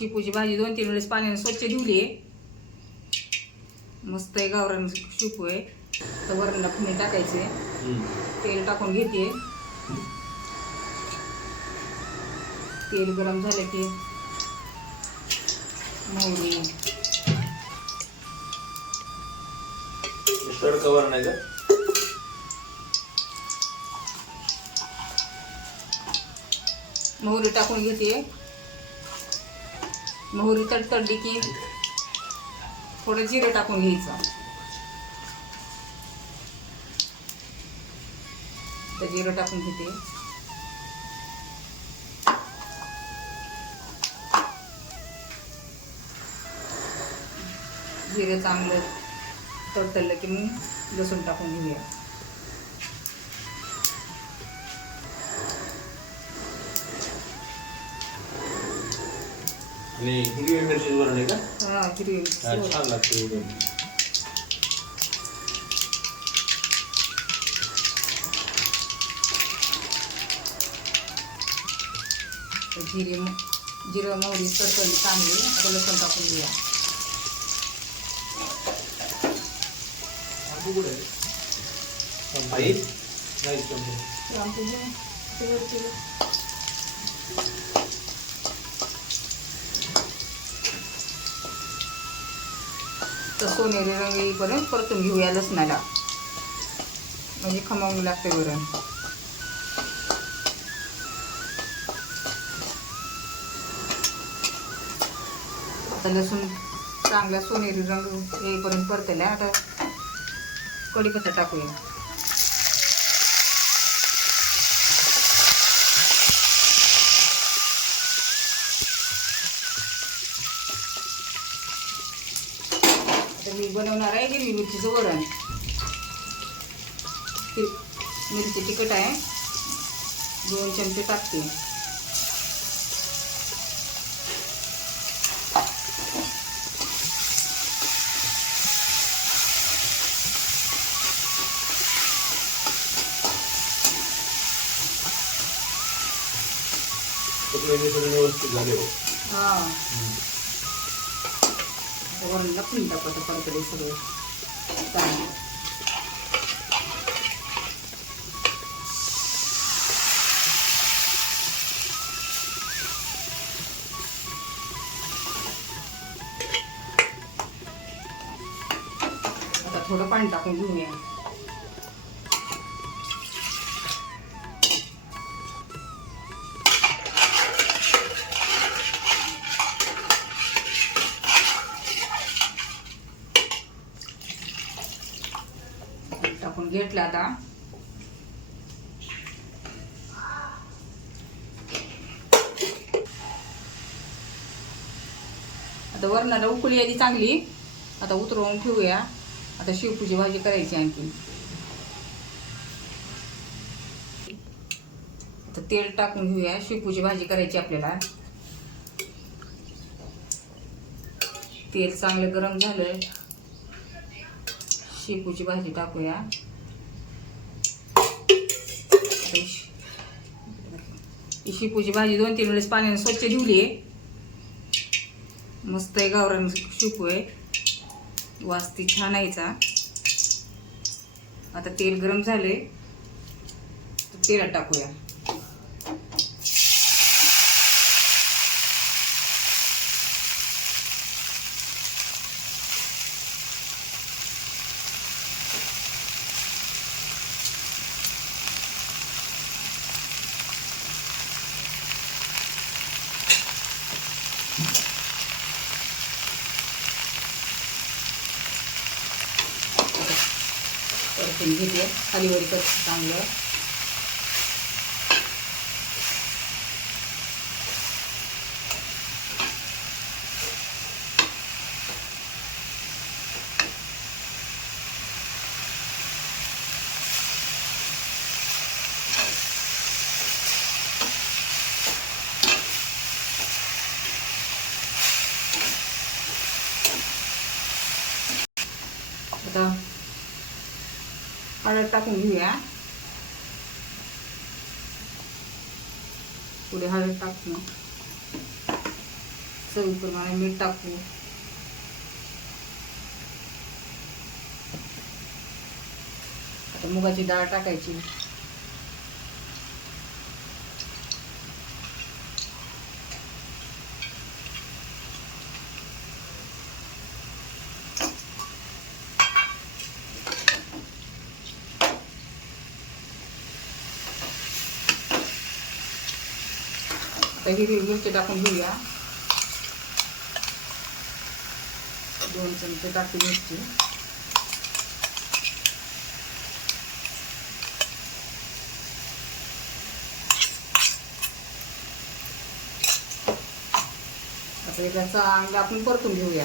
शेपूची भाजी 2-3 वेळेस पाण्याने स्वच्छ धुवली आहे. मस्त आहे गावरान शेपू आहे. तर वरणला फुणे टाकायचे. तेल टाकून घेते. तेल गरम झालं की मोहरी तडका वरण आहे का? मोहरी टाकून घेते. मोहरी तडतडली की थोडं जिरं टाकून घ्यायचं. तर जिरं टाकून घेते. जिरं चांगलं तडतडलं की मग लसूण टाकून घेऊया. आणि हिरवी मिरची वरण आहे का? हा, हिरवी छान लागते. जिरं मोहरी तडतडली चांगली. आता लसूण टाकून घेऊया. आई तर सोनेरी रंग येईपर्यंत परतून घेऊया लसणाला, म्हणजे खमंग लागते वरण. आता लसूण चांगला सोनेरी रंग येईपर्यंत परतला. आता कढीपत्ता टाकूया. आता मी बनवणार आहे हिरवी मिरचीचं वरण. मिरची तिखट आहे, 2 चमचे टाकते. व्यवस्थित झाले हो. हा, वरणला फुल टाकतो परतले सगळे चांगले. आता थोडं पाणी टाकून घेऊया. टाकून घेतलं. आता वरणाला उकळी आली चांगली. आता उतरवून ठेवूया. आता शेपूची भाजी करायची आणखी. आता तेल टाकून घेऊया. शेपूची भाजी करायची आपल्याला. तेल चांगलं गरम झालं, शेपूची भाजी टाकूया. ही शेपूची भाजी 2-3 वेळेस पाण्याने स्वच्छ धुवली आहे. मस्त आहे गावरान शेपू आहे. वास ती छान यायचा. आता तेल गरम झाले, तेलात टाकूया. परतून घेते. खाली वर करते चांगलं. आता हळद टाकून घेऊया. पुढे हळद टाकून चवीप्रमाणे मीठ टाकू. आता मुगाची डाळ टाकायची. आता हिरवी मिरची टाकून घेऊया. 2 चमचे टाकली मिरची. आता एका चांगलं आपण परतून घेऊया.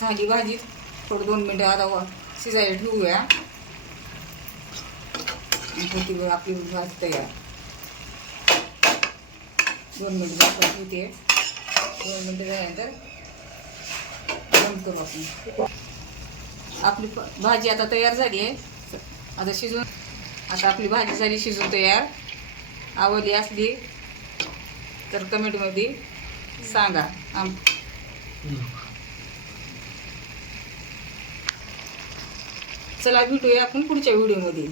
झाली भाजी. थोडं 2 मिनिटं आता शिजायला ठेवूया. होती आपली भाजी तयार. 2 मिनिटं झाकून ठेवते. 2 मिनिटं झाल्यानंतर बंद करू आपण. आपली भाजी आता तयार झाली आहे. आता शिजून आता आपली भाजी झाली शिजून तयार. आवडली असली तर कमेंटमध्ये सांगा. चला भेटूया आपण पुढच्या व्हिडिओमध्ये.